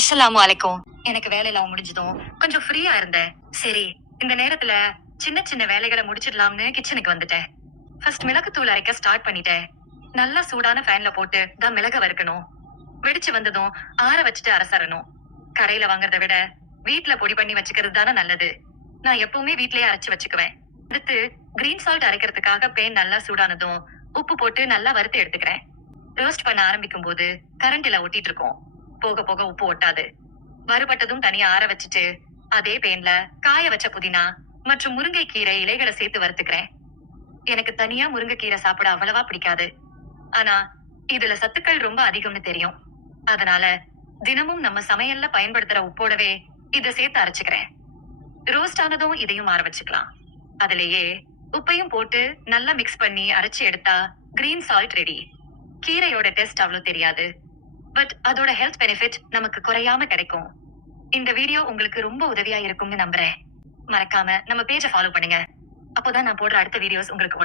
அஸ்ஸலாமு அலைக்கும். எனக்கு வேலையெல்லாம் முடிஞ்சதும் கொஞ்சம் ஃப்ரீயா இருந்தேன். சரி, இந்த நேரத்துல சின்ன சின்ன வேலைகளை முடிச்சிடலாம்னு கிச்சனுக்கு வந்துட்டேன். ஃபர்ஸ்ட் மிளகுத்தூள் அரைக்க ஸ்டார்ட் பண்ணிட்டேன். நல்லா சூடான ஃபேன்ல போட்டு தான் மிளக வறுக்கணும். வெடிச்சு வந்ததும் ஆற வச்சுட்டு அரசரணும். கடையில வாங்குறத விட வீட்ல பொடி பண்ணி வச்சுக்கிறது தானே நல்லது. நான் எப்பவுமே வீட்லயே அரைச்சு வச்சுக்குவேன். அடுத்து கிரீன் சால்ட் அரைக்கிறதுக்காக பேன் நல்லா சூடானதும் உப்பு போட்டு நல்லா வறுத்து எடுத்துக்கிறேன். ரோஸ்ட் பண்ண ஆரம்பிக்கும் போது கரண்ட்ல ஒட்டிட்டு இருக்கும். போக போக உப்பு ஒட்டாது. வறுபட்டதும் தனியா ஆற வச்சுட்டு அதே பேன்ல காய வச்ச புதினா மற்றும் முருங்கைக்கீரை இலைகளை சேர்த்து வறுத்துக்கிறேன். எனக்கு தனியா முருங்கைக்கீரை சாப்பிட அவ்வளவா பிடிக்காது. ஆனா இதுல சத்துக்கள் ரொம்ப அதிகம்னு தெரியும். அதனால தினமும் நம்ம சமையல்ல பயன்படுத்துற உப்போடவே இத சேர்த்து அரைச்சுக்கிறேன். ரோஸ்ட் ஆனதும் இதையும் ஆற வச்சுக்கலாம். அதுலயே உப்பையும் போட்டு நல்லா மிக்ஸ் பண்ணி அரைச்சு எடுத்தா கிரீன் சால்ட் ரெடி. கீரையோட டேஸ்ட் அவ்வளவு தெரியாது. பட் அதோட ஹெல்த் பெனிஃபிட் நமக்கு குறையாம கிடைக்கும். இந்த வீடியோ உங்களுக்கு ரொம்ப உதவியா இருக்கும்னு நம்புறேன். மறக்காம நம்ம பேஜை ஃபாலோ பண்ணுங்க. அப்போதான் நான் போடுற அடுத்த வீடியோஸ் உங்களுக்கு